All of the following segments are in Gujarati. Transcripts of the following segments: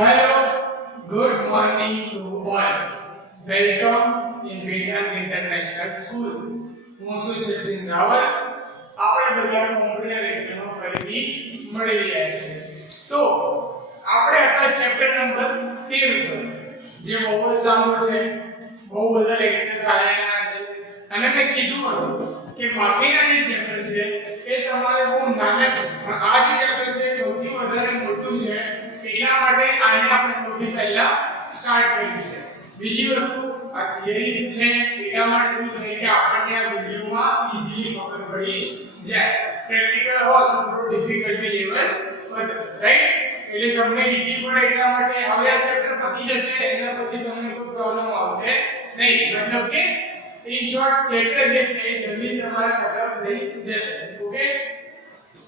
Hello, good morning to all. Welcome in Vietnam International School. હું છું સચિન રાવલ. આપણે બધા કોમ્પ્યુટર લેક્ચરમાં ફરીથી મળી રહ્યા છે. તો આપણે હતા ચેપ્ટર નંબર 13 પર જે બહુ જ લાંબો છે. બહુ બધા લેક્ચર આયા અને મેં કીધું હતું કે બાકીના જે ચેપ્ટર છે એ તમારે બહુ નાના છે. પણ આ જે ચેપ્ટર છે સૌથી વધારે મોટું છે. એટલા માટે આને આપણે સૌથી પહેલા સ્ટાર્ટ કર્યું છે. બીજી વસ્તુ આ થિયરી છે એટલા માટે શું છે કે આપણને આ વિડિયોમાં ઈઝીલી ખબર પડી જાય. પ્રેક્ટિકલ હોય તો થોડું ડિફિકલ્ટી લેવલ વધે, રાઈટ? એટલે તમને ઈઝી પડે એટલા માટે હવે આ ચેપ્ટર પતી જશે એના પછી તમને કોઈ પ્રોબ્લેમ આવશે નહીં. મતલબ કે ઇન શોર્ટ ચેપ્ટર જે છે જલ્દી તમારે ખતમ થઈ જશે. ઓકે,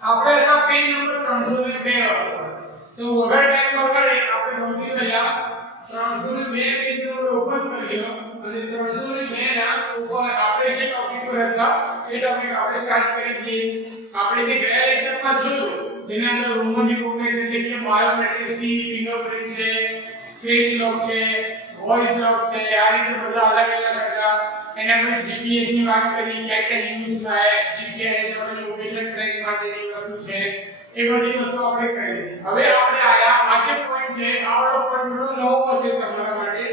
આપણે હતા પેજ નંબર 302 તો વગર ટાઈમ બગાડે આપણે સૌથી પહેલા 302 પેજનો ઓપન કર્યો અને 302 ના ઉપર આપણે જે ટોપિક પર હતા એ ટોપિક આપણે સ્ટાર્ટ કરી દઈએ. આપણે જે ગયા લેક્ચરમાં જોયું તેના અંદર રોમન રિકોગ્નાઇઝેશન એટલે કે બાયોમેટ્રિક્સ થી ફિંગરપ્રિન્ટ છે, ફેસ લોક છે, વોઇસ લોક છે, આ રીતે બધા અલગ અલગ હતા. એના પર જીપીએસ ની વાત કરી, ક્યાં યુઝ થાય, જીપીએસ આપણે લોકેશન ટ્રેક માટેની વસ્તુ છે, એ બધી વસ્તુ આપણે કરી. હવે આપણે આયા આ જે પોઈન્ટ છે આવડો પોઈન્ટ નવો છે તમારા માટે,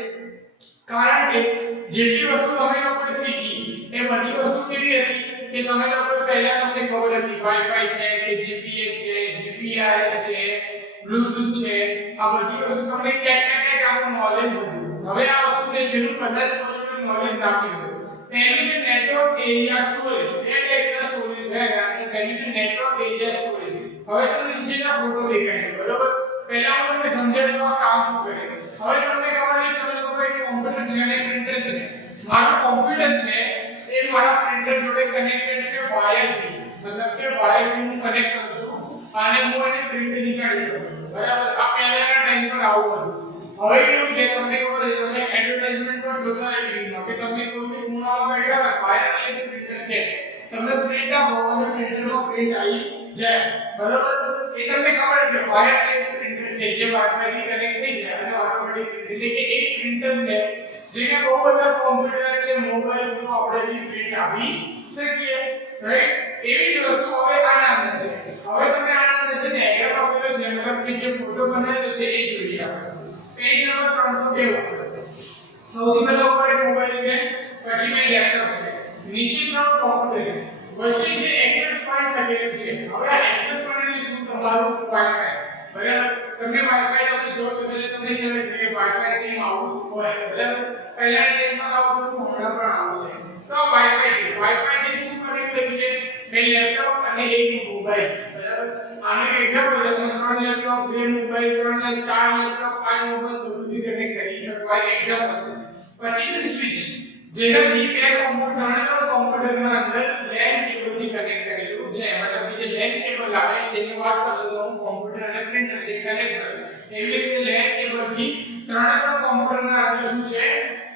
કારણ કે જેટલી વસ્તુ તમે લોકોએ શીખી એ બધી વસ્તુ કેવી હતી કે તમે લોકો પહેલા તમને ખબર હતી વાઈફાઈ છે કે જીપીએસ છે, જીપીઆરએસ છે, બ્લૂટૂથ છે, આ બધી વસ્તુ તમને ક્યાંક આનું નોલેજ હતું. હવે આ વસ્તુ છે જેનું કદાચ કોઈનું નોલેજ ના હોય. પહેલું છે નેટવર્ક એરિયા સ્ટોરેજ. એ ટાઈપના સ્ટોરેજ છે કે પહેલું છે નેટવર્ક એરિયા સ્ટોરેજ. હવે તમને નીચેના ફોટો દેખાય છે, બરોબર? પહેલા હું તમને સમજાવી દઉં આ કામ શું કરે. હવે તમને ખબર છે તમે લોકો એક કોમ્પ્યુટર છે અને પ્રિન્ટર છે. મારું કોમ્પ્યુટર છે એ મારા પ્રિન્ટર જોડે કનેક્ટેડ છે વાયરથી. મતલબ કે વાયરથી હું કનેક્ટ કરું છું અને હું એને પ્રિન્ટ નીકાળી શકું છું, બરાબર? આ પહેલાના ટાઈમ પર આવું હતું. હવે કેવું છે તમને ખબર છે, તમે એડવર્ટાઇઝમેન્ટ પર જોતા રહો ટીવીમાં કે તમને કોઈ ખૂણામાં બેઠા વાયરલેસ પ્રિન્ટર છે, તમને પ્રિન્ટ આપો અને પ્રિન્ટરમાં પ્રિન્ટ આવી જાય, બરાબર? એ તમને ખબર છે વાયરલેસ પ્રિન્ટર છે જે વાઈફાઈ થી કનેક્ટ થઈ જાય અને ઓટોમેટિક એટલે કે એક પ્રિન્ટર છે જેને બહુ બધા કોમ્પ્યુટર કે મોબાઈલ થ્રુ આપણે પ્રિન્ટ આપી શકીએ, રાઈટ? એવી જ વસ્તુ હવે આના અંદર છે. હવે તમે આના અંદર જે ડાયાગ્રામ આપેલો છે મતલબ કે જે ફોટો બનાવેલો છે એ જોઈએ આપણે. પેજ નંબર 302 સૌથી પહેલા ઉપર એક મોબાઈલ છે, પછી મેં લેપટોપ છે, નીચે ત્રણ કોમ્પ્યુટર છે, વચ્ચે છે એક્સેસ પોઈન્ટ લખેલું છે. હવે આ એક્સેસ પોઈન્ટ એટલે શું? તમારું વાઈફાઈ, બરાબર? તમને વાઈફાઈ તમે જો તો એટલે તમને ખબર છે કે વાઈફાઈ સિમ આવું હોય, બરાબર? પહેલા એ ટાઈમમાં આવું હતું, હમણાં પણ આવું છે. તો આ વાઈફાઈ છે. વાઈફાઈ થી શું કનેક્ટ થયું છે? બે લેપટોપ અને એક મોબાઈલ, બરાબર? આનો એક્ઝામ્પલ છે, તમે ત્રણ લેપટોપ, બે મોબાઈલ, ત્રણ ને ચાર લેપટોપ, પાંચ મોબાઈલ બધું કનેક્ટ કરી શકો. આ એક્ઝામ્પલ છે. પછી છે સ્વિચ, જેનાથી બે કોમ્પ્યુટરના અંદર LAN કેબલથી કનેક્ટ કરેલું છે. મતલબ કે જે LAN કેબલ આવે જેની વાત કરતો તો હું કોમ્પ્યુટર અને પ્રિન્ટર જે કનેક્ટ કરે, એવી રીતે LAN કેબલથી ત્રણેય કોમ્પ્યુટરના અંદર શું છે?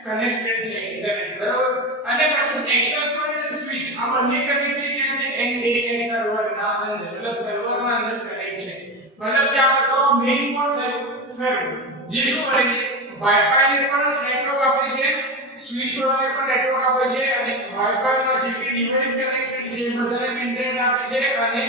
કનેક્ટેડ છે ઇન્ટરનેટ, બરાબર? અને પછી એક્સેસ પોઈન્ટ અને સ્વિચ આ બંને કનેક્ટ છે ક્યાં છે? NAS સર્વરના અંદર, મતલબ સર્વરના અંદર કનેક્ટ છે. મતલબ કે આપણે તો મેઇન કોણ થયું? સર્વર, જે શું કરે છે? વાઈફાઈ ને પણ નેટવર્ક આપે છે, સ્વિચ વાળાને પણ નેટવર્ક આપે છે અને વાઈફાઈ માં જેટલી ડિવાઇસ કનેક્ટેડ છે બધાને ઇન્ટરનેટ આપે છે અને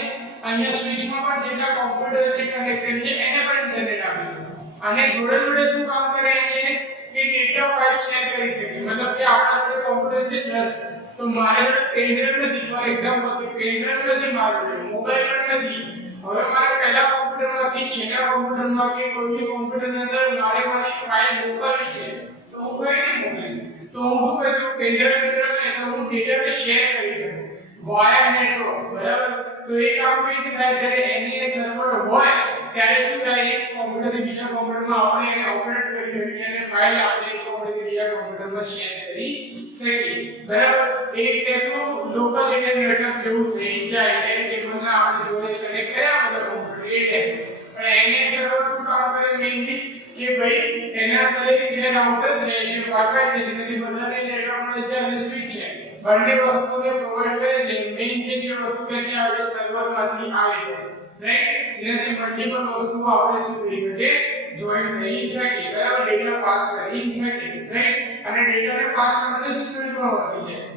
અહીંયા સ્વિચમાં પણ જેટલા કોમ્પ્યુટર જે કનેક્ટેડ છે એને પણ ઇન્ટરનેટ આપે છે. અને જોડે જોડે શું કામ કરે અહીંયા કે ડેટા ફાઇલ શેર કરી શકે. મતલબ કે આપણા જોડે કોમ્પ્યુટર છે 10 તો મારે જોડે પેન ડ્રાઈવ નથી, ફોર એક્ઝામ્પલ કે પેન ડ્રાઈવ નથી મારા જોડે, મોબાઈલ પણ નથી. હવે મારે પહેલા કોમ્પ્યુટરમાંથી છેલ્લા કોમ્પ્યુટરમાં કે કોઈ કોમ્પ્યુટરની અંદર મારે મારી ફાઇલ મોકલવી છે તો હું કઈ રીતે મોકલીશ? તો હું શું કરું? પેન ડ્રાઈવ ને તો હું ડેટાને શેર કરી શકું વાયા નેટવર્ક્સ, બરાબર? તો એ કામ કઈ રીતે થાય? જ્યારે NAS સર્વર હોય ત્યારે શું થાય? એક કોમ્પ્યુટરથી બીજા કોમ્પ્યુટરમાં આપણે એને ઓપરેટ કરી શકીએ અને ફાઇલ આપણે એક કોમ્પ્યુટરથી બીજા કોમ્પ્યુટરમાં શેર કરી શકીએ, બરાબર? એક ટાઈપનું લોકલ એરિયા નેટવર્ક જેવું થઈ જાય એટલે કે બધા આપણે જોડે કનેક્ટ કર્યા બધા કોમ્પ્યુટર એ ટાઈપ. પણ NAS સર્વર શું કામ કરે મેઇનલી કે ભાઈ એના અંદર એક છે રાઉટર છે જે વાઈફાઈ છે જેનાથી બધાને નેટવર્ક મળે છે અને સ્વિચ છે, બંને વસ્તુને પ્રોવાઈડ કરે છે. મેઇન જે વસ્તુ ક્યાંથી આવે? સર્વરમાંથી આવે છે, રાઈટ? જેનાથી મલ્ટીપલ વસ્તુઓ આપણે શું કરી શકીએ? જોઈન થઈ શકે, બરાબર, ડેટા પાસ કરી શકે, રાઈટ, અને ડેટાને પાસ કરવાની સ્પીડ પણ વધી જાય.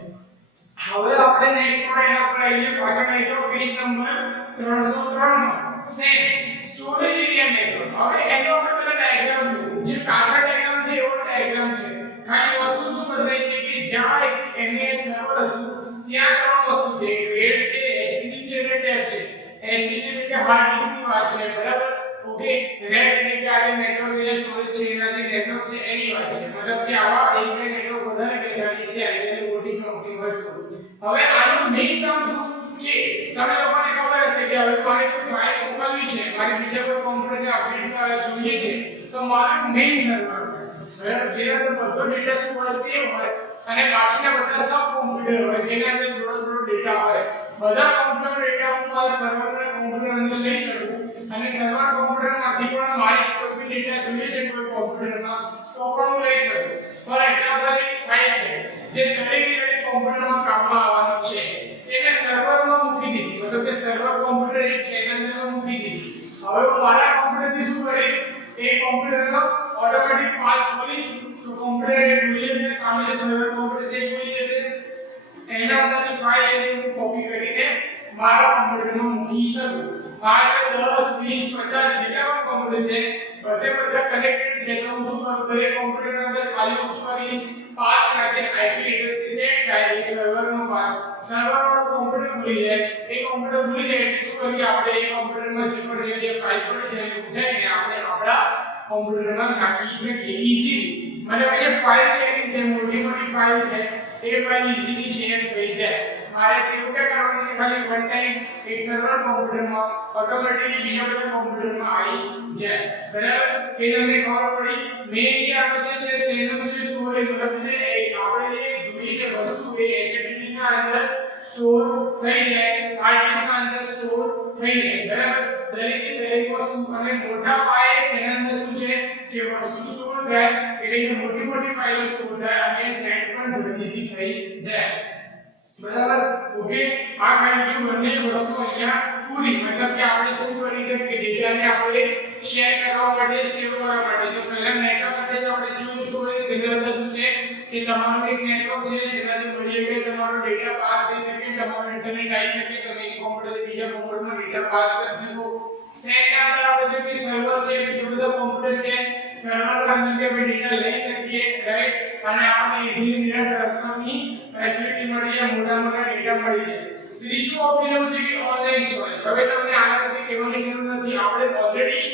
હવે આપણે નેક્સ્ટ માં એના પર આવીએ, પાછળ આવી જાઓ પેજ નંબર 303 માં સેમ સ્ટોરેજ એરિયા નેટવર્ક. હવે એનો આપણે પેલા ડાયાગ્રામ જોયું, જે પાછળ ડાયાગ્રામ છે એવો ડાયાગ્રામ છે, ખાલી વસ્તુ શું બદલાઈ છે કે જ્યાં એક MES સર્વર હતું ત્યાં ત્રણ વસ્તુ છે, રેડ છે, HDD છે અને ટેપ છે. HDD એટલે કે હાર્ડ ડિસ્કની વાત છે, બરાબર, ઓકે. રેડ એટલે કે આ નેટવર્ક જે સ્ટોરેજ છે એના જે નેટવર્ક છે એની વાત છે, મતલબ કે આવા એક બે નેટવર્ક વધારે બેસાડીએ ત્યારે તેની મોટી કંપની હોય તો. હવે આનું મેઈન કામ શું છે તમે લોકોને ખબર હશે કે હવે મારે કોઈ ફાઇલ મોકલવી છે, મારે બીજા કોઈ કોમ્પ્યુટરને અપડેટ જોઈએ છે, તો મારે મેઈન સર્વર બરાબર, જેના અંદર બધો ડેટા શું હોય સેવ હોય અને બાકીના બધા સબ કોમ્પ્યુટર હોય જેના અંદર થોડો ડેટા હોય. બધા કોમ્પ્યુટર ડેટા હું મારા સર્વરના કોમ્પ્યુટર અંદર લઈ શકું અને સર્વર કોમ્પ્યુટરમાંથી પણ મારી કોઈ ડેટા જોઈએ છે કોઈ કોમ્પ્યુટરમાં તો પણ હું લઈ શકું. ફોર એક્ઝામ્પલ એક ફાઇલ છે જે દરેક કોમ્પ્યુટરમાં કામમાં આવવાનું છે, એને સર્વરમાં મૂકી દીધી, મતલબ કે સર્વર કોમ્પ્યુટર એક ચેનલમાં મૂકી દીધી. હવે હું મારા કોમ્પ્યુટરથી શું કરીશ, એ કોમ્પ્યુટરનો ઓટોમેટિક પાથ ખોલીશ તો કોમ્પ્યુટર એ ખુલી જશે, સામે જે સર્વર કોમ્પ્યુટર છે ખુલી જશે, એના અંદરની ફાઇલ એને હું કોપી કરીને મારા કોમ્પ્યુટરમાં મૂકી શકું. મારે 10 20 50 જેટલા પણ કોમ્પ્યુટર છે બધા કનેક્ટેડ છે તો હું શું કરું, દરેક કોમ્પ્યુટરની અંદર ખાલી હું શું કરી પાથ રાખીશ, IP એડ્રેસ સેટ થાય એ સર્વરનો પાથ, સર્વરનો કોમ્પ્યુટર ખુલી જાય, એ કોમ્પ્યુટર ખુલી જાય એટલે શું કરીએ આપણે એ કોમ્પ્યુટરમાં જે પણ જે ફાઇલ પડી છે એને ઉઠાવીને આપણે આપણા કોમ્પ્યુટરમાં નાખી શકીએ ઈઝીલી. મતલબ કે ફાઇલ શેરિંગ છે, મોટી ફાઇલ છે એ ફાઇલ ઈઝીલી શેર થઈ જાય. મારે સેવ કરવાની છે ખાલી વન ટાઈમ એક સર્વર કોમ્પ્યુટરમાં ઓટોમેટિકલી બીજા બધા કોમ્પ્યુટરમાં આવી જાય, બરાબર. એ તમને ખબર પડી. મેઇનલી આપણે જે છે સેનું જે સ્ટોરેજ મતલબ જે આપણે જે જોઈ છે વસ્તુ એ HDD ના અંદર સ્ટોર થઈ જાય, હાર્ડ ડિસ્કના અંદર સ્ટોર થઈ જાય, બરાબર. દરેક વસ્તુ અને મોટા પાયે એના અંદર શું છે કે વસ્તુ સ્ટોર થાય એટલે કે મોટી ફાઇલો સ્ટોર થાય અને સેટ પણ જલ્દીથી થઈ જાય, બરાબર, ઓકે. આ ખાલી બંને વસ્તુ અહીંયા પૂરી, મતલબ કે આપણે શું કરી છે કે ડેટાને આપણે શેર કરવા માટે, સેવ કરવા માટે. તો પહેલા નેટવર્ક માટે તો આપણે જોયું સ્ટોરેજ, તેની અંદર શું છે કે તમારું એક નેટવર્ક છે જેનાથી બધી જગ્યાએ તમારો ડેટા પાસ થઈ શકે, તમારો ઇન્ટરનેટ આવી શકે, તમે એક કોમ્પ્યુટરથી બીજા કોમ્પ્યુટરમાં ડેટા પાસ કરી શકો. સેટના અંદર આપણે જે સર્વર છે બીજા બધા કોમ્પ્યુટર છે, સર્વર પર અંદર આપણે ડેટા લઈ શકીએ, રાઈટ, અને આપણે ઈઝીલી ડેટા ટ્રાન્સફરની ફેસિલિટી મળી જાય, મોટા ડેટા મળી જાય. ત્રીજું ઓપ્શન એવું છે કે ઓનલાઈન સ્ટોરેજ. હવે તમને આનાથી કહેવાની જરૂર નથી, આપણે ઓલરેડી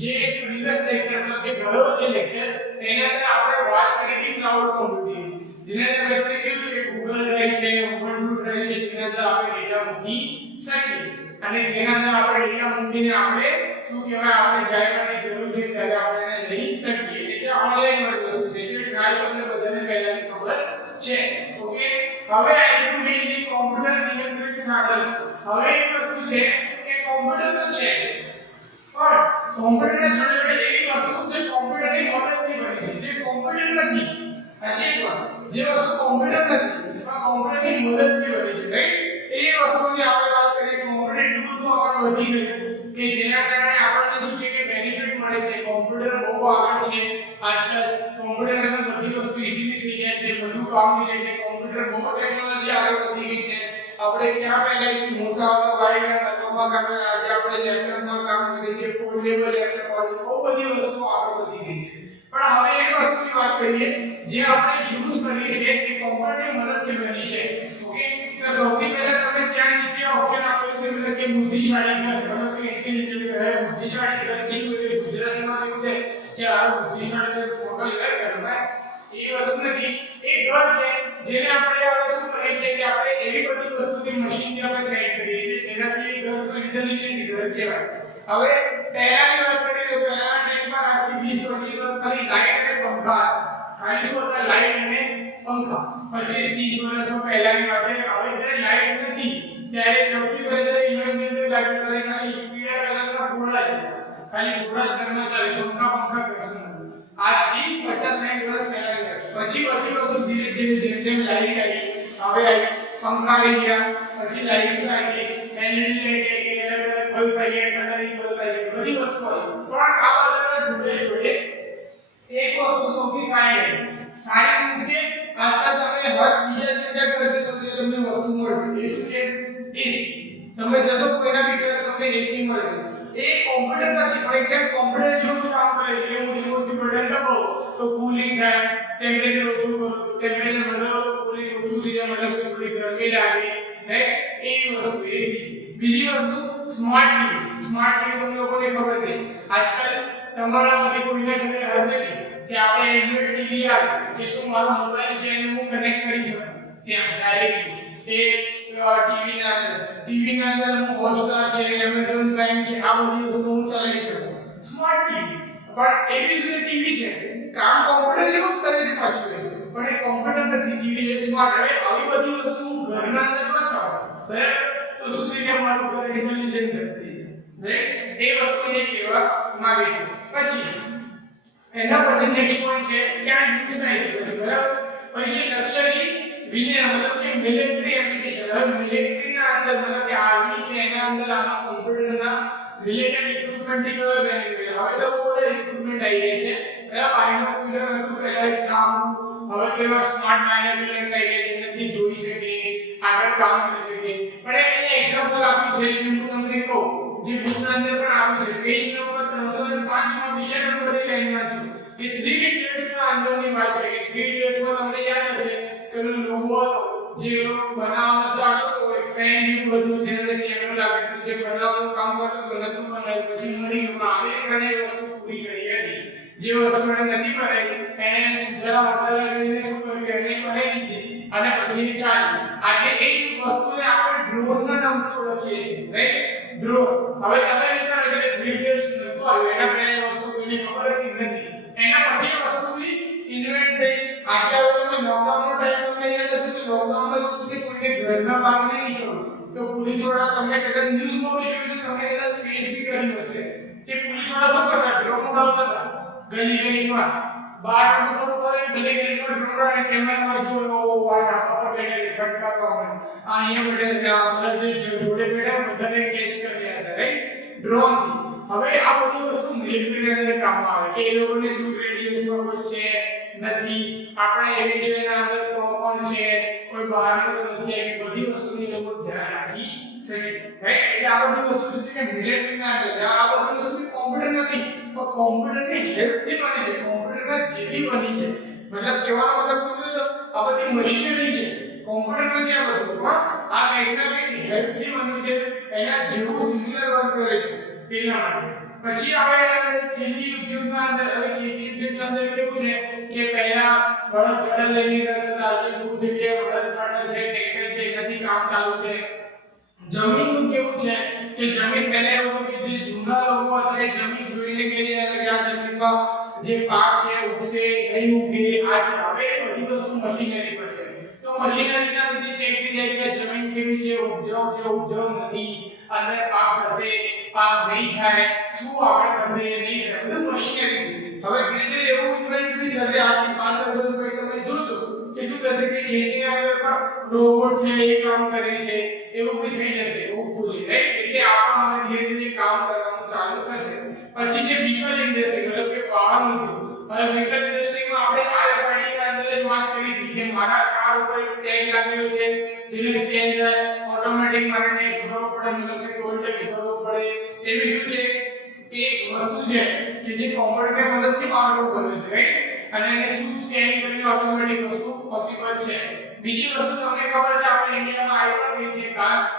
જે પ્રીવિયસ લેક્ચર માં જે ગયો છે લેક્ચર તેના અંદર આપણે વાત કરી હતી ક્લાઉડ કમ્પ્યુટિંગ, જેના અંદર આપણે કીધું કે ગૂગલ ડ્રાઈવ છે, ઉબુન્ટુ ડ્રાઈવ છે, જેના અંદર આપણે ડેટા મૂકી શકીએ અને જેના અંદર આપણે ડેટા મૂકીને આપણે શું કહેવાય આપણે જાણવાની જરૂર છે ત્યારે આપણે એને લઈ શકીએ. એટલે ઓનલાઈન વાળી વસ્તુ છે, જે ટ્રાય તમને બધાને પહેલાથી ખબર છે, ઓકે. હવે આનું મેઇનલી કોમ્પ્યુટર નિયંત્રિત સાધન. હવે એક વસ્તુ છે કે કોમ્પ્યુટર તો છે પણ કોમ્પ્યુટરના જોડે એવી વસ્તુ જે કોમ્પ્યુટરની મદદથી બની છે, જે કોમ્પ્યુટર નથી. સાચી વાત, જે વસ્તુ કોમ્પ્યુટર નથી પણ કોમ્પ્યુટરની મદદથી બની છે, રાઈટ. એ વસ્તુની આપણે વાત કરીએ, કોમ્પ્યુટર એટલું બધું આગળ વધી ગયું કે જેના કારણે આપણને શું છે કે બેનિફિટ મળે છે. કોમ્પ્યુટર બહુ આગળ છે આજકાલ, કોમ્પ્યુટર અંદર બધી વસ્તુ ઈઝીલી થઈ જાય છે, બધું કામ થઈ જાય છે. કોમ્પ્યુટર બહુ ટેકનોલોજી આગળ વધી ગઈ છે. આપણે ક્યાં પહેલા મોટા વાયરના લેપટોપમાં કામ કરે, આજે આપણે લેપટોપમાં કામ કરીએ છીએ, ફોલ્ડેબલ લેપટોપ આવે છે, બહુ બધી વસ્તુઓ આગળ વધી ગઈ છે. પણ હવે એક વસ્તુની વાત કરીએ જે આપણે યુઝ કરીએ છીએ એ કોમ્પ્યુટરની મદદથી બની છે, ઓકે. તો સૌથી પહેલા તમે ત્યાં નીચે ઓપ્શન આપેલું છે એટલે કે બુદ્ધિશાળી ઘર, મતલબ કે ઇન્ટેલિજન્ટ ઘર, બુદ્ધિશાળી ઘર કીધું એટલે ગુજરાતીમાં એવું છે કે આ બુદ્ધિશાળી ઘર મોકલ ઘરમાં એ વસ્તુ નથી. એ ઘર છે જેને આપણે હવે શું કરીએ છીએ કે આપણે એવી બધી વસ્તુની મશીનથી આપણે સેટ કરીએ છીએ જેનાથી ઘર શું ઇન્ટેલિજન્ટ ઘર કહેવાય. હવે પહેલાની વાત કરીએ તો પહેલાના ટાઈમમાં આ સીધી સોચી બસ ખાલી લાઈટ અને પંખા, ખાલી શું હતા લાઈટ અને પંખા. 25 30 વર્ષ પહેલાની વાત છે. હવે જ્યારે લાઈટ નથી ત્યારે સૌથી પહેલા ઇન્વેન્શન લાઈટ કરે ખાલી પીળા કલરના ગોળા, ખાલી ગોળા જ ઘરમાં ચાલે, પંખા કશું નથી. આજથી 50 60 વર્ષ પહેલાની વાત. પછી બધી વસ્તુ ધીરે ધીરે જેમ લાઈટ આવી, હવે આવી પંખા આવી ગયા, પછી લાઈટ્સ આવી, LED લાઈટ આવી, અલગ અલગ બલ્બ આવી, કલરિંગ બલ્બ આવી, બધી વસ્તુ આવી. પણ આ બધા જોડે તમને એસી મળશે એ કોમ્પ્યુટર નથી પણ એક કોમ્પ્યુટર જેવું કામ કરે છે કે હું રિમોટથી બટન દબાવો તો કૂલિંગ થાય ટેમ્પરેચર ઓછું કરો ટેમ્પરેચર વધારો તો કૂલિંગ ઓછું થઈ જાય મતલબ કે થોડી ગરમી લાગે રાઈટ એ વસ્તુ એસી બીજી વસ્તુ સ્માર્ટ ટીવી તમને લોકોને ખબર છે આજકાલ તમારામાંથી કોઈને ઘરે હશે કે આપણે એન્ડ્રોઇડ ટીવી આવે કે શું મારો મોબાઈલ છે એને હું કનેક્ટ કરી શકું ત્યાં ડાયરેક્ટલી એ ટીવી ના અંદર હું હોટસ્ટાર છે એમેઝોન પ્રાઇમ છે આ બધી વસ્તુ હું ચલાવી શકું સ્માર્ટ ટીવી પણ એવી જ ટીવી છે કામ કોમ્પ્યુટર જેવું જ કરે છે પાછું પણ એ કોમ્પ્યુટર નથી ટીવી એ સ્માર્ટ હવે આવી બધી વસ્તુ ઘરના અંદર વસાવો બરાબર તો શું થઈ જાય મારું ઘર ઇન્ટેલિજન્ટ નથી રાઈટ એ વસ્તુ એ કહેવા માંગે છે પછી એના પછી નેક્સ્ટ પોઈન્ટ છે ક્યાં યુઝ થાય છે પછી બરાબર પછી લક્ઝરી વિને મતલબ કે મિલિટરી એપ્લિકેશન હવે મિલિટરીના અંદર મતલબ કે આર્મી છે એના અંદર આના કોમ્પ્યુટરના રિલેટેડ ઇક્વિપમેન્ટ કયો બેનિફિટ હવે તો બહુ બધા ઇક્વિપમેન્ટ આવી ગયા છે બરાબર બાયનોક્યુલર હતું પહેલા એક કામ હવે કેવા સ્માર્ટ બાયનોક્યુલર્સ આવી ગયા જેનાથી જોઈ શકે આગળ કામ કરી શકે પણ અહીંયા એક્ઝામ્પલ આપ્યું છે જે હું તમને કહું જે બુકના અંદર પણ આપ્યું છે પેજ નંબર 305 માં બીજા નંબરની લાઈનમાં છે કે 3 ઇડિયટ્સના અંદરની વાત છે કે 3 ઇડિયટ્સમાં તમને યાદ હશે કે લોગો જે બનાવવાનો ચાલતો હતો એક ફેન જેવું બધું છે અને કેમેરો લાગેલું જે બનાવવાનું કામ કરતો હતો નતું બનાવ્યું પછી મરી ગયું આમેરિકાને એ વસ્તુ પૂરી કરી હતી જે વસ્તુ એને નથી બનાવી એને જરા વધારે કરીને શું કર્યું એને બનાવી દીધી અને પછી ચાલી આજે એ જ વસ્તુને આપણે ડ્રોનના નામથી ઓળખીએ છીએ રાઈટ ડ્રોન હવે તમે વિચારો કે 3 ડેઝ નતો આવ્યો એના પહેલા વસ્તુ કોઈને ખબર હતી નથી એના પછી વસ્તુ બી ઇન્વેન્ટ થઈ આજે હવે તમે લોકડાઉનનો ટાઈમ તમને યાદ હશે કે લોકડાઉનમાં એવું હતું કે કોઈને ઘરના બહાર નહીં નીકળવું તો પોલીસ વાળા તમને કદાચ ન્યૂઝમાં બી જોયું છે તમને કદાચ ફેસ બી કર્યું હશે કે પોલીસ વાળા શું કરતા ડ્રોન ઉડાવતા હતા ગલીમાં બહાર શું કરે ગલીમાં ડ્રોન ઉડાડે કેમેરામાં જોયો વાળા આપણે બેઠે ફટકાતો હોય આ અહીંયા બેઠે આ જે જોડે બેઠા બધાને કેચ કરી રહ્યા હતા રાઈટ ડ્રોન હવે આ બધી વસ્તુ મિલિટરી અંદર કામમાં આવે કે એ લોકોને દૂર રેડિયસમાં કોઈ છે નથી આપણે એવિએશનના અંદર કોણ છે કોઈ બહારનો તો નથી એવી બધી વસ્તુની લોકો ધ્યાન રાખી શકે રાઈટ એટલે આ બધી વસ્તુ છે કે મિલિટરીના અંદર આ બધી વસ્તુ કોમ્પ્યુટર નથી પણ કોમ્પ્યુટરની હેલ્પથી બની છે કોમ્પ્યુટરમાં જેવી બની છે મતલબ કહેવાનો મતલબ સમજો આ બધી મશીનરી છે કોમ્પ્યુટર નથી આ બધું પણ આ વૈજ્ઞાનિક હેલ્પથી બન્યું છે એના જેવું સિમિલર વર્ક કરે છે એટલા માટે પછી આપણે ખેતી ઉદ્યોગના અંદર હવે ખેતી ઉદ્યોગના અંદર કેવું છે કે પહેલા બળદ લઈને કરતા હતા આજે બહુ જગ્યાએ બળદ ટ્રેક્ટર છે એનાથી કામ ચાલુ છે જમીનનું કેવું છે કે જમીન પહેલા એવું કે જે જૂના લોકો હતા એ જમીન જોઈને કહી રહ્યા હતા કે આ જમીનમાં જે પાક છે ઉગશે નહીં ઉગે આજે હવે બધી વસ્તુ મશીનરી પર છે તો મશીનરીના લીધે ચેક થઈ જાય કે જમીન કેવી છે ઉપજાઉ નથી અંદર પાક થશે પાક નહીં થાય શું આપણે થશે નહીં થાય બધું મશીનરી હવે ધીરે ધીરે એવું ઇમ્પ્લિમેન્ટ બી થશે આજથી 5-10 વર્ષ પછી તમે જોજો કે શું થશે કે ખેતીના અંદર પણ રોબોટ છે એ કામ કરે છે એવું બી થઈ જશે હોપફુલી રાઈટ એટલે આપણે હવે ધીરે ધીરે કામ કરવાનું ચાલુ થશે પછી જે વ્હીકલ ઇન્ડસ્ટ્રી મતલબ કે વાહન ઉદ્યોગ હવે વ્હીકલ ઇન્ડસ્ટ્રીમાં આપણે RFID ના અંદર જ વાત કરી હતી કે મારા કાર ઉપર ટેગ લાગેલો છે જેને સ્કેન થાય ઓટોમેટિક મારે ટેક્સ ભરવો પડે મતલબ કે ટોલ ટેક્સ ભરવો પડે એવી શું છે કે વસ્તુ છે કે જે કોમ્પ્યુટરની મદદથી મારું બને છે રાઈટ અને એને શું સ્કેન કરીને ઓટોમેટિક વસ્તુ પોસિબલ છે બીજી વસ્તુ તમને ખબર છે આપણે ઇન્ડિયામાં આવી પણ ગઈ છે ખાસ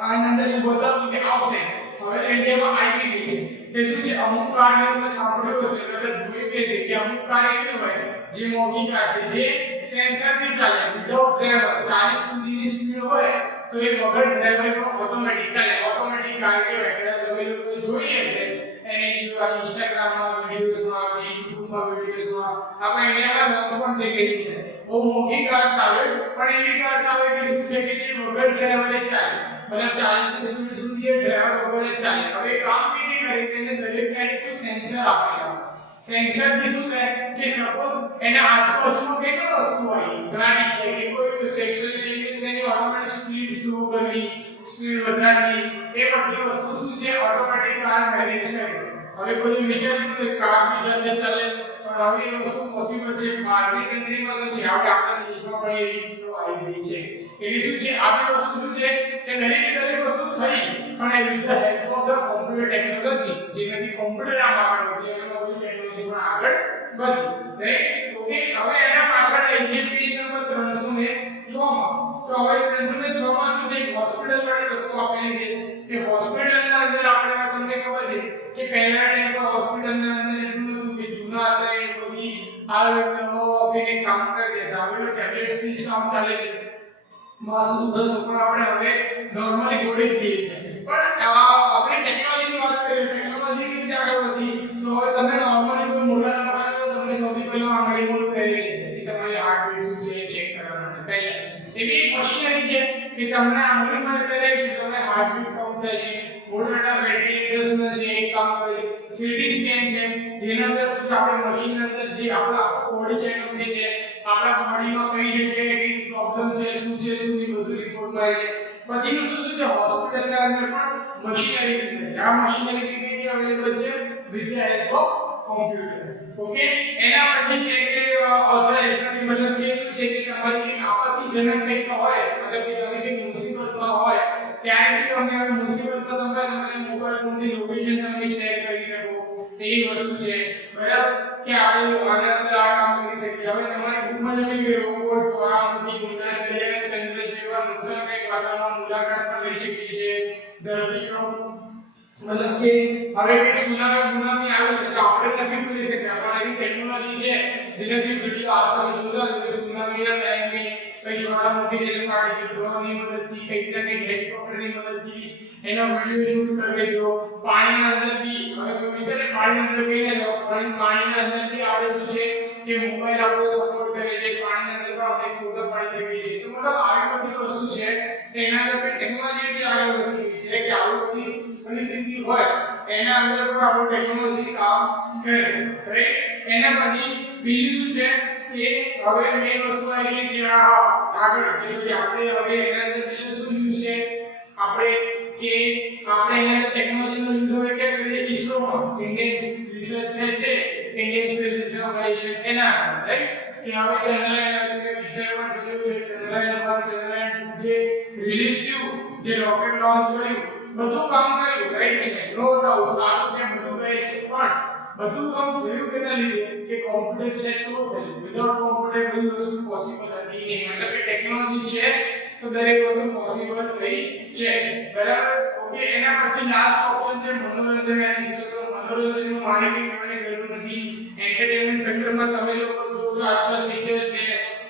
આના અંદર એ બતાવું કે આવશે હવે ઇન્ડિયામાં આવી ગઈ છે કે શું છે અમુક કાર તમે સાંભળ્યું હશે કદાચ જોઈ ગઈ છે કે અમુક કાર એવી હોય જે મોટી કાર છે જે સેન્સરથી ચાલે વિધાઉટ ડ્રાઈવર 40 સુધીની સ્પીડ હોય તો એ વગર ડ્રાઈવર ઓટોમેટિક ચાલે ઓટોમેટિક કાર કહેવાય કે તમે લોકો જોઈએ છે એને ઇન્સ્ટાગ્રામમાં વિડિયોઝમાં કે યુટ્યુબમાં વિડિયોઝમાં આપણે ઇન્ડિયામાં લોન્ચ પણ થઈ ગઈ છે બહુ મોટી કાર આવે પણ એવી કાર આવે કે શું છે કે જે વગર ડ્રાઈવરે ચાલે मतलब 40 ની સ્પીડ સુધી ડ્રાઈવર વગર ચાલે હવે કામ કેવી કરે કે એને દરેક સાઈડ શું સેન્સર આપેલા સેન્સર થી શું થાય કે સપોઝ એના આજુબાજુમાં કઈ પણ વસ્તુ હોય ગાડી છે કે કોઈ સેક્શન લઈને તેની ઓટોમેટિક સ્પીડ સ્લો કરવી સ્પીડ વધારવી એ બધી વસ્તુ શું છે ઓટોમેટિક કાર મેનેજ કરે હવે કોઈ વિચાર્યું કે કાર બીજાને ચાલે પણ હવે એ વસ્તુ પોસિબલ છે બહારની કન્ટ્રીમાં તો છે આપણે આપણા દેશમાં પણ એવી તો આવી ગઈ છે એટલે શું છે આ બધી વસ્તુ શું છે કે દરેક વસ્તુ થઈ પણ with the help of the computer technology જેનાથી કોમ્પ્યુટર આગળ વધી એમાં બધી ટેકનોલોજી પણ આગળ વધી રાઈટ ઓકે હવે એના પાછળ એન્જિન પેજ નંબર 306 માં તો હવે 306 માં શું છે હોસ્પિટલ વાળી વસ્તુ આપેલી છે કે હોસ્પિટલના અંદર આપણે તમને ખબર છે કે પહેલા ટાઈમ પર હોસ્પિટલના અંદર એટલું બધું કે જૂના હતા એ બધી આ દવાઓ આપીને કામ કરી દેતા હવે ટેબ્લેટ્સ થી કામ ચાલે છે માથું દુખે તો પણ આપણે હવે નોર્મલી ગોળી પીએ છીએ પણ આપણે ટેકનોલોજીની વાત કરીએ ટેકનોલોજી કેવી રીતે આગળ વધી તો હવે તમે નોર્મલી કોઈ મોટા દવાખાને જાઓ તમને સૌથી પહેલા આંગળી મોડ કરી લે છે કે તમારી હાર્ટબીટ શું છે ચેક કરવા માટે પહેલા એવી એક મશીનરી છે કે તમને આંગળીમાં કરે છે તમને હાર્ટબીટ કાઉન્ટ થાય છે મોટા વેન્ટિલેટર્સ છે એક કામ કરે સીટી સ્કેન છે જેના અંદર શું આપણે મશીન અંદર જે આપણા બોડી ચેકઅપ થઈ જાય આપણા બોડીમાં કઈ જગ્યાએ કઈ પ્રોબ્લેમ છે શું ની બધું રિપોર્ટ માં આવે બધી વસ્તુ શું છે હોસ્પિટલના અંદર પણ મશીનરી છે આ મશીનરી કેવી અવેલેબલ છે with the help of computer okay એના પછી છે કે અધર એસ્ટિમેટ મતલબ કે શું છે કે તમારી આપત્તિજનક કંઈક હોય મતલબ કે તમે કે મુસીબતમાં હોય ત્યારે તમે મુસીબતમાં તમે તમારા મોબાઈલ ફોનની લોકેશન તમે શેર કરી શકો એવી વસ્તુ છે બરાબર કે આપણે આના અંદર આ કામ કરી શકીએ હવે તમારી બુકમાં જમી કે રોબોટ જ્વાળામુખી ગુંડા દરિયા ચંદ્ર જેવા નુકસાન કઈ વાતાવરણ મુલાકાત પણ લઈ શકીએ છીએ દર્દીઓ मतलब कि હવે કે સુનામી આવે છે તો આપણે નથી કરી શકતા પણ એવી ટેકનોલોજી છે જેનાથી વિડિયો આસાન જોતા કે સુનામીના ટાઈમે કઈ જ્વાળામુખી જે ફાટી ગઈ ડ્રોનની મદદથી કઈક ના કઈક હેલિકોપ્ટરની મદદથી એનો વિડિયો શૂટ કરી લેજો પાણીના અંદરથી હવે કોઈ વિચારે પાણીના અંદર કઈ ના પણ પાણીના અંદરથી આપણે શું છે કે મોબાઈલ આપણો સપોર્ટ કરે છે પાણીના અંદર પણ આપણે ફોટો પાડી શકીએ છીએ તો મતલબ આવી બધી વસ્તુ છે એના અંદર ટેકનોલોજી આગળ વધી ગઈ છે કે આવી બધી પરિસ્થિતિ હોય એના અંદર પણ આપણો ટેકનોલોજી કામ કરે રાઈટ એના પછી બીજું છે કે હવે મેઈન વસ્તુ આવી કે આગળ કે આપણે હવે એના અંદર બીજું શું યુઝ છે આપણે કે આપણે એના અંદર ટેકનોલોજીનો યુઝ હોય કે ઇસરોમાં ઇન્ડિયન રિસર્ચ છે ઇન્ડિયન સ્પેસ રિસર્ચ ઓર્ગેનાઇઝેશન એના રાઈટ કે હવે ચંદ્રયાન પિક્ચર પણ જોયું છે ચંદ્રયાન 1 ચંદ્રયાન 2 જે રિલીઝ થયું જે રોકેટ લોન્ચ કર્યું બધું કામ કર્યું રાઈટ છે નો ડાઉટ સારું છે બધું બેસ્ટ પણ બધું કામ થયું કેના લીધે કે કોમ્પ્યુટર છે તો થયું વિધાઉટ કોમ્પ્યુટર બધી વસ્તુ પોસિબલ હતી નહીં મતલબ કે ટેકનોલોજી છે તો દરેક વસ્તુ પોસિબલ થઈ છે બરાબર ઓકે એના પછી લાસ્ટ ઓપ્શન છે મનોરંજન એની છે તો મનોરંજનમાં મારે કઈ કહેવાની જરૂર નથી એન્ટરટેનમેન્ટ ફેક્ટરમાં તમે લોકો જોજો આજકાલ પિક્ચર છે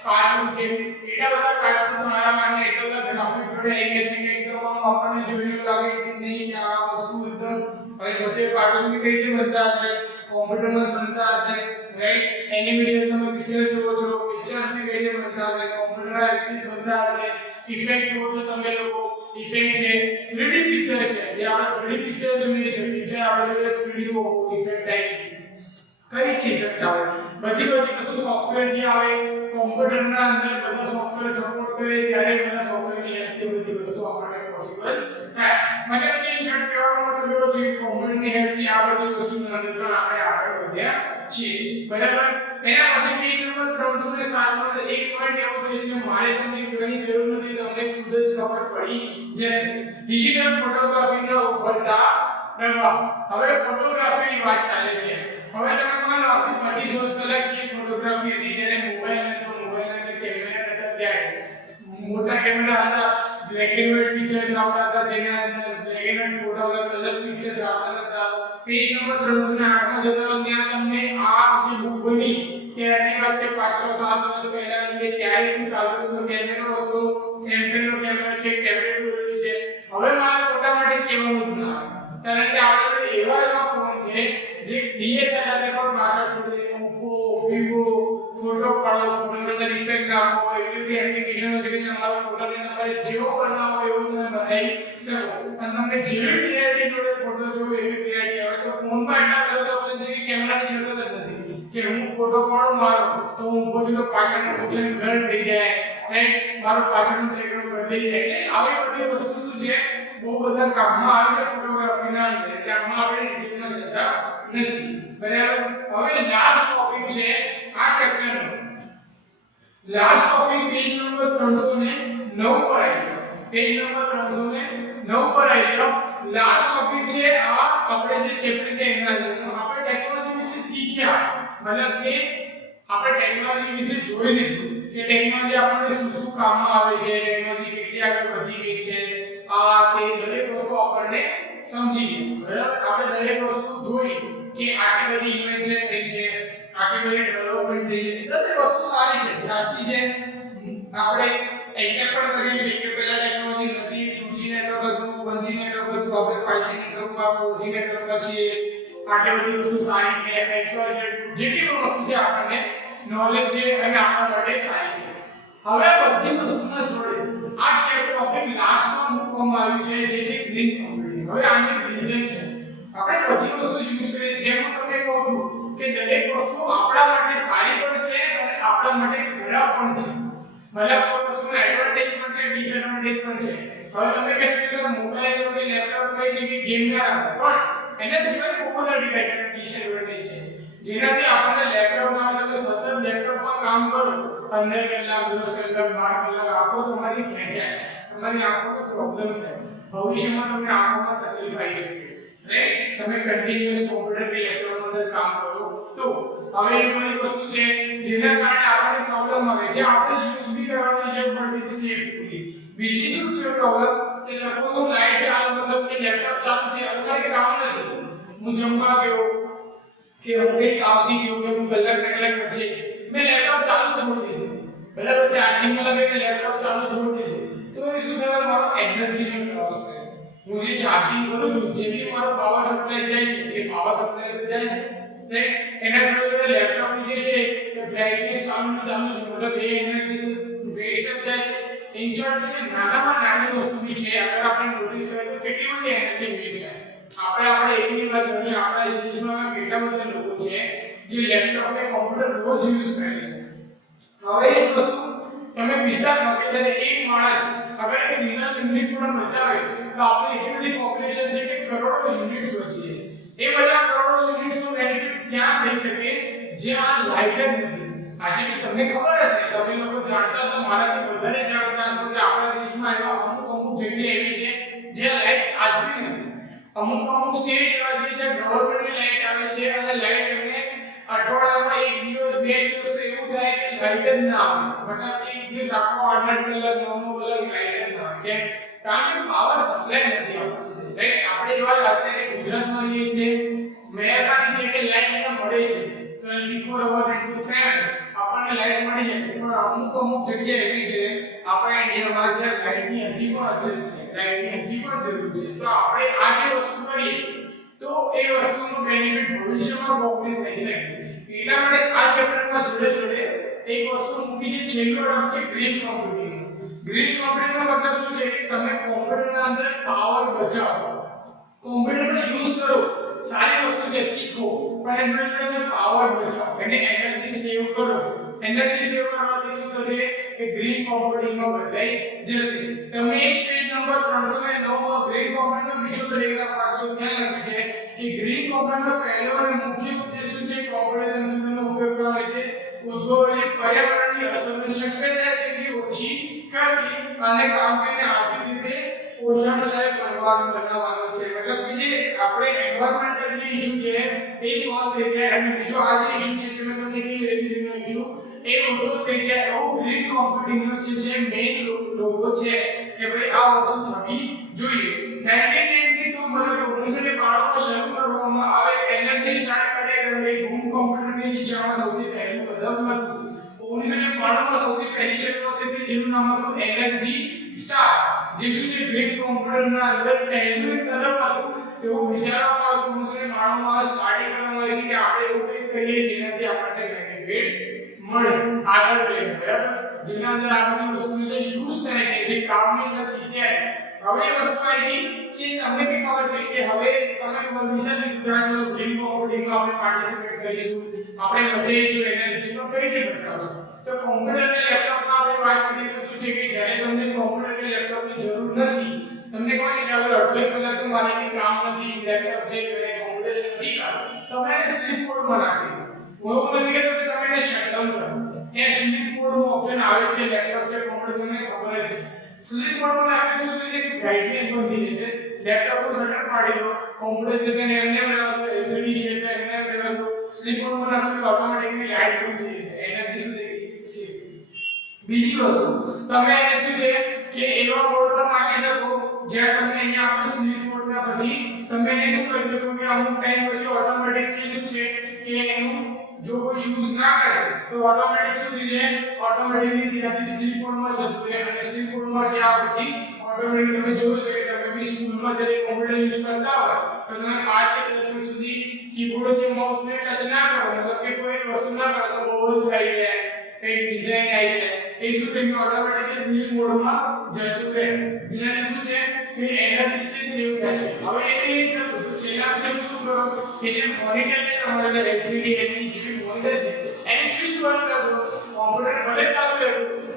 કાર્ટૂન છે એટલા બધા કાર્ટૂન સારા અને એટલા બધા ગ્રાફિક જોડે આવી ગયા છે કે એકદમ આપણને જોઈને લાગે કે નહીં કે આ વસ્તુ એકદમ હવે બધે કાર્ટૂન બી કઈ રીતે બનતા હશે કોમ્પ્યુટરમાં બનતા હશે રાઈટ એનિમેશન તમે પિક્ચર જુઓ છો પિક્ચર બી કઈ રીતે બનતા હશે કોમ્પ્યુટરના એક્ટિવ બનતા હશે ઇફેક્ટ જુઓ છો તમે લોકો ઇફેક્ટ છે 3D પિક્ચર છે જે આપણે 3D પિક્ચર જોઈએ છે પિક્ચર આપણે 3D ઇફેક્ટ આવી કઈ ઇફેક્ટ આવે બધી વસ્તુ સોફ્ટવેર થી આવે કોમ્પ્યુટરના અંદર બધા સોફ્ટવેર સપોર્ટ કરે ત્યારે બધા સોફ્ટવેરની હેલ્પથી બધી વસ્તુ આપણને પોસિબલ થાય મતલબ કે ઇન્જેક્ટ કહેવાનો મતલબ એ છે કે કોમ્પ્યુટરની હેલ્પથી આ બધી વસ્તુના અંદર પણ આપણે આગળ વધ્યા છીએ બરાબર એના પછી પેજ નંબર 307 માં એક પોઈન્ટ એવો છે જે મારે તમને કહેવાની જરૂર નથી તમને ખુદ જ ખબર પડી જશે ડિજિટલ ફોટોગ્રાફીના ઉભરતા પ્રવાહ હવે ફોટોગ્રાફીની વાત ચાલે છે હવે તમે માનો 25 વર્ષ પહેલા કે ફોટોગ્રાફી હતી જ્યારે મોબાઈલ નતો મોબાઈલના કેમેરા હતા ત્યારે મોટા કેમેરા હતા બ્લેક એન્ડ વ્હાઇટ પિક્ચર્સ આવતા હતા જેના અંદર બ્લેક એન્ડ વ્હાઇટ ફોટો હતા કલર પિક્ચર્સ આવતા હતા પેજ નંબર 308 માં જતા ત્યાં તમને આ જે બુક બની ત્યારની વાત છે 5-6-7 વર્ષ પહેલાની કે ત્યારે શું ચાલતું હતું કેમેરો હતો સેમસંગ નો કેમેરો છે ટેબ્લેટ જોયું છે હવે મારા ફોટા માટે કહેવાનું જ ના કારણ કે આપણે એવા ફોન છે જે DSLR ને પણ પાછળ છોડી દે Oppo Vivo ફોટો પાડો ફોટોની અંદર ઇફેક્ટ નાખો એવી બધી એપ્લિકેશનો છે કે તમારો ફોટોને તમારે જેવો બનાવો એવો તમે બનાવી શકો અને તમને જેવી ક્લિયરિટી જોડે ફોટો જોવો એવી ક્લિયરિટી આવે તો ફોનમાં એટલા સરસ ઓપ્શન છે કે કેમેરાની જરૂર જ નથી કે હું ફોટો પાડું મારો તો હું ઊભો છું તો પાછળનો પોઝિશન બ્લર થઈ જાય અને મારો પાછળનો બેકગ્રાઉન્ડ બદલાઈ જાય એટલે આવી બધી વસ્તુ શું છે બહુ બધા કામમાં આવે છે ફોટોગ્રાફીના અંદર એટલે આમાં આપણે ડિટેલમાં જતા નથી બરાબર હવે લાસ્ટ ટોપિક છે આ ચેપ્ટરનો લાસ્ટ ટોપિક પેજ નંબર 309 પર આવી ગયો પેજ નંબર 309 પર આવી ગયો લાસ્ટ ટોપિક છે આ આપણે જે ચેપ્ટર છે એના આપણે ટેકનોલોજી વિશે શીખ્યા મતલબ કે આપણે ટેકનોલોજી વિશે જોઈ લીધું કે ટેકનોલોજી આપણને શું શું કામમાં આવે છે ટેકનોલોજી કેટલી આગળ વધી ગઈ છે આ તે દરેક વસ્તુ આપણને સમજી લીધું બરાબર આપણે દરેક વસ્તુ જોઈ કે આટલી બધી ઇન્વેન્શન થઈ છે આટલી બધી ડેવલપમેન્ટ થઈ છે દરેક વસ્તુ સારી છે સાચી છે આપણે એક્સેપ્ટ પણ કરીએ છીએ કે પહેલા ટેકનોલોજી નથી 2G નેટવર્ક હતું 1G નેટવર્ક હતું આપણે 5G નેટવર્કમાં 4G નેટવર્કમાં છીએ આટલી બધી વસ્તુ સારી છે XYZ જેટલી પણ વસ્તુ છે આપણને નોલેજ છે અને આપણા માટે સારી છે હવે બધી વસ્તુના જોડે આ ચેપ્ટર ટોપિક લાસ્ટમાં મૂકવામાં આવ્યું છે જે છે ગ્રીન કોમ્પ્યુટિંગ હવે આની રીઝન છે આપણે બધી વસ્તુ યુઝ કરીએ જેમ હું તમને કહું છું કે દરેક વસ્તુ આપણા માટે સારી પણ છે અને આપણા માટે ખરાબ પણ છે મતલબ કોઈ વસ્તુનો એડવાન્ટેજ પણ છે ડિસએડવાન્ટેજ પણ છે હવે તમે કહેશો કે સર મોબાઈલ કે લેપટોપ કઈ છે કે ગેમ ના રમો પણ એના સિવાય બહુ બધા ડિસએડવાન્ટેજ છે જેનાથી આપણને લેપટોપમાં તમે સતત લેપટોપમાં કામ કરો 15 કલાક 10 કલાક 12 કલાક આંખો તમારી ખેંચાય તમારી આંખોનો પ્રોબ્લેમ થાય ભવિષ્યમાં તમને આંખોમાં તકલીફ આવી શકે રાઈટ તમે કન્ટિન્યુઅસ કોમ્પ્યુટર કે લેપટોપમાં અંદર કામ કરો તો હવે એ બધી વસ્તુ છે જેના કારણે આપણને પ્રોબ્લેમ આવે જે આપણે યુઝ બી કરવાની છે પણ વિથ સેફટી બીજી શું છે પ્રોબ્લેમ કે સપોઝ હું લાઈટ ચાલુ મતલબ કે લેપટોપ ચાલુ છે હવે મારે કામ નથી હું જમવા ગયો કે હું કઈ કામથી ગયો કે હું કલાક ને કલાક પછી મેં લેપટોપ ચાલુ છોડી દીધું બરાબર ચાર્જિંગ માં લગાવીને લેપટોપ ચાલુ છોડી દીધું તો એ શું થાય મારો એનર્જી નો લોસ થાય હું જે ચાર્જિંગ કરું છું જે બી મારો પાવર સપ્લાય જાય છે એ પાવર સપ્લાય તો જાય છે એના જોડે લેપટોપ ની જે છે કે બ્રાઇટનેસ ચાલુ છે મતલબ એ એનર્જી વેસ્ટ જાય છે ઇન્શોર્ટ જે નાનામાં નાની વસ્તુ બી છે અગર આપણે નોટિસ કરીએ તો કેટલી બધી એનર્જી વેસ્ટ થાય આપણે એકની વાત ગણી આપણા દેશમાં કેટલા બધા લોકો છે જે લેપટોપ કે કોમ્પ્યુટર રોજ યુઝ કરે છે હવે એક વસ્તુ તમે વિચારો કે જ્યારે એક માણસ અગર એક સિંગલ યુનિટ પણ બચાવે તો આપણે એટલી બધી પોપ્યુલેશન છે કે કરોડો યુનિટ્સ બચી જાય એ બધા કરોડો યુનિટ્સનો બેનિફિટ ક્યાં થઈ શકે જ્યાં લાઇટ જ નથી આજે તમને ખબર હશે તમે લોકો જાણતા છો મારાથી વધારે જાણતા છો કે આપણા દેશમાં એવા અમુક જગ્યાએ એવી છે જ્યાં લાઇટ આજથી નથી અમુક સ્ટેટ એવા છે જ્યાં ગવર્નમેન્ટની લાઇટ આવે છે અને લાઇટ એમને અઠવાડિયામાં એક દિવસ બે દિવસ તો એવું થાય કે લાઇટ જ ના આવે મતલબ એક દિવસ આખો 8 કલાક 9 કલાક લાઇટ જ ના આવે કેમ કારણ કે પાવર સપ્લાય નથી આવતો રાઈટ આપણે એવા અત્યારે ગુજરાતમાં રહીએ છીએ મહેરબાની છે કે લાઇટ અહીંયા મળે છે 24 અવર into 7 આપણને લાઇટ મળી જાય છે પણ અમુક જગ્યાએ એવી છે આપણા ઇન્ડિયામાં જ્યાં લાઇટની હજી પણ અછત છે લાઇટની હજી પણ જરૂર છે તો આપણે આ જે વસ્તુ કરીએ તો એ વસ્તુનો બેનિફિટ ભવિષ્યમાં ભોગવી થઈ શકે એટલા માટે આ ચેપ્ટરમાં જોડે એક વસ્તુ મૂકી છે છેલ્લો નામ છે ગ્રીન કોમ્પ્યુટિંગ ગ્રીન કોમ્પ્યુટિંગનો મતલબ શું છે કે તમે કોમ્પ્યુટરના અંદર પાવર બચાવો કોમ્પ્યુટરનો યુઝ કરો સારી વસ્તુ છે શીખો પણ એના અંદર પાવર બચાવો એને એનર્જી સેવ કરો એનર્જી સેવ કરવાથી શું થશે કે ગ્રીન કોમ્પ્યુટિંગમાં બદલાઈ જશે તમે એ પેજ નંબર 309 માં ગ્રીન કોમ્પ્યુટિંગનો બીજો પેરેગ્રાફ વાંચો ત્યાં લખ્યું છે કે ગ્રીન કોમ્પ્યુટિંગનો પહેલો અને મુખ્ય ઉદ્દેશ શું છે કોમ્પ્યુટર સંશોધનનો ઉપયોગ કરવા રીતે ઉદ્ભવેલી પર્યાવરણની અસરની શક્યતા તેટલી ઓછી કરવી અને કામગીરીને આર્થિક રીતે પોષણક્ષમ બનાવવાનો છે મતલબ કે જે આપણે એન્વાયરમેન્ટલ જે ઇશ્યુ છે એ સોલ્વ થઈ જાય અને બીજો આ જે ઇશ્યુ છે જે મેં તમને કીધું રેડિયેશનનો ઇશ્યુ એ ઓછો થઈ જાય એવું ગ્રીન કોમ્પ્યુટિંગનો જે છે મેઇન લોગો છે કે ભાઈ આ વસ્તુ થવી જોઈએ 1992 મતલબ 1992 માં શરૂ કરવામાં આવે એનર્જી સ્ટાર્ટ કાર્યક્રમ એ બૂમ કોમ્પ્યુટરની દિશામાં સૌથી પહેલું કદમ હતું 1992 માં સૌથી પહેલી શરૂઆત થઈ જેનું નામ હતું એનર્જી સ્ટાર જે શું ગ્રીન કોમ્પ્યુટરના અંદર પહેલું કદમ હતું એવું વિચારવામાં આવ્યું 1992 માં સ્ટાર્ટિંગ કરવામાં આવી કે આપણે એવું કંઈક કરીએ જેનાથી આપણને બેનિફિટ મળે આગળ જઈએ બરાબર જેના અંદર આ બધી વસ્તુ જે યુઝ થાય છે જે કામની નથી ત્યારે હવે વસ્તુ આવી કે તમને બી ખબર છે કે હવે તમે વિચારી લીધું કે ગ્રીન કોમ્પ્યુટિંગમાં આપણે પાર્ટિસિપેટ કરીશું આપણે બચાવીશું એનર્જી તો કઈ રીતે બચાવશું તો કોમ્પ્યુટર અને લેપટોપમાં આપણે વાત કરીએ તો શું છે કે જ્યારે તમને કોમ્પ્યુટર અને લેપટોપની જરૂર નથી તમને કોઈ કે હવે અડધો કલાક તો મારે કામ નથી લેપટોપ છે ઘરે કોમ્પ્યુટર નથી કામ તમે તમે એને સ્લીપ મોડમાં નાખી દો હું નથી કહેતો કે તમે એને શટડાઉન કરો ત્યાં સ્લીપ મોડનો ઓપ્શન આવે છે લેપટોપ છે કોમ્પ્યુટર તમને ખબર જ છે સ્લીપ મોડમાં નાખી શું થશે કે બ્રાઇટનેસ બંધ થઈ જશે લેપટોપનું શટર પાડી દો કોમ્પ્યુટર છે તેને એમને રહેવા દો એલસીડી છે તેને એમને રહેવા દો સ્લીપ મોડમાં નાખી દો ઓટોમેટિકલી લાઇટ બંધ થઈ જશે એનર્જી શું થઈ ગઈ સેવ બીજી વસ્તુ તમે એને શું છે કે એવા મોડ પર નાખી શકો જ્યાં તમને અહીંયા આપણું સ્લીપ મોડના પછી તમે એને શું કરી શકો કે અમુક ટાઈમ પછી ઓટોમેટિકલી શું છે કે એનું જો કોઈ યુઝ ના કરે તો ઓટોમેટિક શું થઈ જાય ઓટોમેટિકલી ત્યાંથી સ્લીપ મોડમાં જતું રહે અને સ્લીપ મોડમાં ગયા પછી ઓટોમેટિક તમે જોયું છે કે તમે બી સ્કૂલમાં જ્યારે કોમ્પ્યુટર યુઝ કરતા હોય તો તમે 5 કે 10 મિનિટ સુધી કીબોર્ડ કે માઉસને ટચ ના કરો મતલબ કે કોઈ વસ્તુ ના કરો તો બહુ જ થઈ જાય કઈ ડિઝાઇન આવી જાય એ શું થઈ ગયું ઓટોમેટિકલી સ્લીપ મોડમાં જતું રહે જેને શું છે કે એનર્જી છે સેવ થાય હવે એની છેલ્લા સ્ટેપ શું કરો કે જે મોનિટર છે તમારે જે એલસીડી એની જે મોનિટર છે એની સ્વિચ બંધ કરી દો કોમ્પ્યુટર ભલે ચાલુ રહે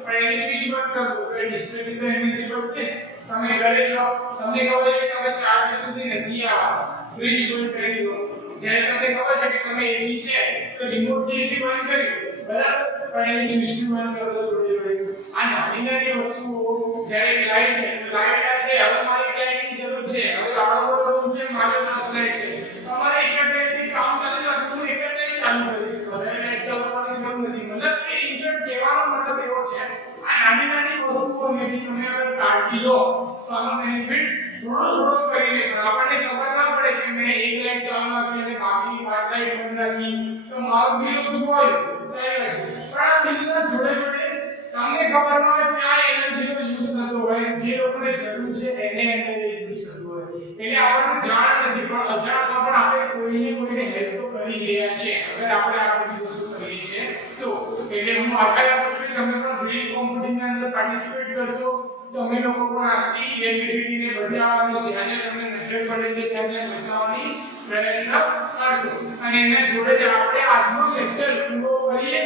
પણ એની સ્વિચ બંધ કરી દો તો ડિસ્પ્લે તો એનર્જી બચશે તમે ઘરે જાઓ તમને ખબર છે કે તમે 4 દિવસ સુધી નથી આવવા ફ્રીજ બંધ કરી દો જ્યારે તમને ખબર છે કે તમે એસી છે તો રિમોટ થી એસી બંધ કરી દો બરાબર પણ એની સ્વિચ બંધ કરી દો થોડી થોડી આ નાની નાની વસ્તુઓ જ્યારે લાઈટ છે લાઈટ છે હવે મારી લાઈટની જરૂર છે હવે આવો મોટો રૂમ છે મારે 10 લાઈટ છે તમારે એક લાઈટથી કામ ચાલે તો હું એક લાઈટ ચાલુ કરી દઈશ વધારે લાઈટ ચાલવાની જરૂર નથી મતલબ કે ઇન્સર્ટ કહેવાનો મતલબ એવો છે આ નાની નાની વસ્તુઓને તમે અગર કાઢી લો તો આનો બેનિફિટ થોડો કરીને પણ આપણને ખબર ના પડે કે મેં એક લાઈટ ચાલુ રાખી અને બાકીની 5 લાઈટ બંધ રાખી તો મારું બિલ ઓછું આવ્યું ચાલે છે પણ આ બિલના જોડે તમને ખબર ન હોય ક્યાં એનર્જીનો યુઝ થતો હોય જે લોકોને જરૂર છે એને એનર્જી યુઝ થતો હોય એટલે આપણને જાણ નથી પણ અજાણમાં પણ આપણે કોઈને હેલ્પ તો કરી રહ્યા છે અગર આપણે આ બધી વસ્તુ કરીએ છીએ તો એટલે હું આશા રાખું છું કે તમે પણ ગ્રીન કોમ્પ્યુટિંગની અંદર પાર્ટિસિપેટ કરશો તમે લોકો પણ આજથી ઇલેક્ટ્રિસિટીને બચાવવાની જ્યાં તમને નજર પડે છે ત્યાં બચાવવાની પ્રયત્ન કરશો અને એના જોડે જ આપણે આજનો લેક્ચર પૂરો કરીએ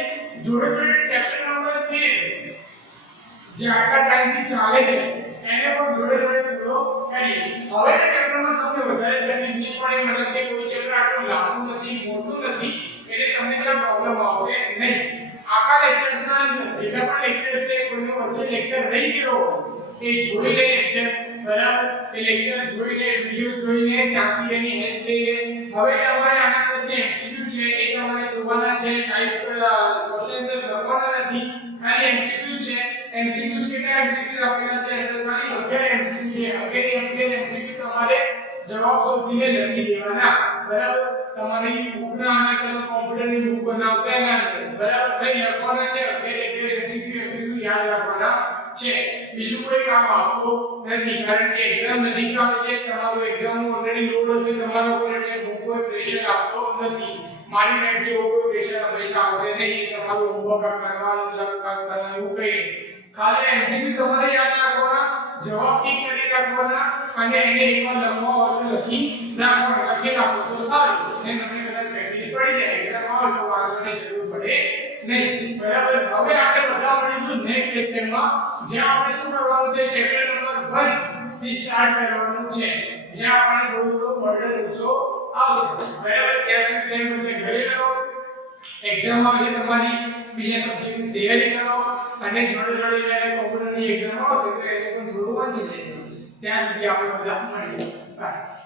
જોડે ચેપ્ટર નંબર 13 જે આટલા ટાઈમથી ચાલે છે એને પણ જોડે પૂરો કરીએ હવેના ચેપ્ટરમાં તમને વધારે તકલીફ નહીં પડે મતલબ કે કોઈ ચેપ્ટર આટલું લાંબુ નથી મોટું નથી એટલે તમને કોઈ પ્રોબ્લેમ આવશે નહીં આખા લેક્ચર્સના જેટલા પણ લેક્ચર છે કોઈનો વચ્ચે લેક્ચર રહી ગયો એ જોઈ લે લેક્ચર બરાબર એ લેક્ચર જોઈ લે વિડિયો જોઈ લે ત્યાંથી એની હેલ્પ લઈ લે હવે તમારે આના વચ્ચે એમસીક્યુ છે એ તમારે જોવાના છે ટાઈપ ક્વેશ્ચન લખવાના નથી ખાલી એમસીક્યુ છે એમસીક્યુ કેટલા એમસીક્યુ આપેલા છે એટલે ખાલી 11 એમસીક્યુ છે 11 એમસીક્યુ તમારે જવાબ શોધીને લખી દેવાના બરાબર તમારી બુકના આના કરો કોમ્પ્યુટરની બુક બનાવતા ના બરાબર કઈ લખવાના છે 11 એમસીક્યુ યાદ રાખવાના છે બીજું કોઈ કામ આપતો નથી કારણ કે એક્ઝામ નજીક આવે છે તમારું એક્ઝામનું ઓલરેડી લોડ હશે તમારા ઉપર એટલે બુક પર પ્રેશર આપતો નથી મારી સાઈડ જેવો કોઈ પ્રેશર હંમેશા આવશે નહીં તમારું હોમવર્ક કરવાનું એવું કંઈ ખાલી એમસીક્યુ તમારે યાદ રાખવાના જવાબ ટીક કરી રાખવાના અને એને એકવાર લખવા હોય તો લખી રાખો તો સારું ને તમને કદાચ પ્રેક્ટિસ પડી જાય એક્ઝામ આવે તો વાંચવાની જરૂર પડે નહીં બરાબર હવે આપણે બધા મળીશું નેક્સ્ટ લેક્ચરમાં જ્યાં આપણે શું કરવાનું છે ચેપ્ટર નંબર 1 થી સ્ટાર્ટ કરવાનું છે જ્યાં આપણે થોડો બર્ડન ઓછો આવશે બરાબર ત્યાં સુધી તમે બધે ઘરે રહો એક્ઝામ આવે તમારી બીજા સબ્જેક્ટની તૈયારી કરો અને જોડે જ્યારે કોમ્પ્યુટરની એક્ઝામ આવશે તો એને પણ થોડું વાંચી લેજો ત્યાં સુધી આપણે બધા મળીએ બાય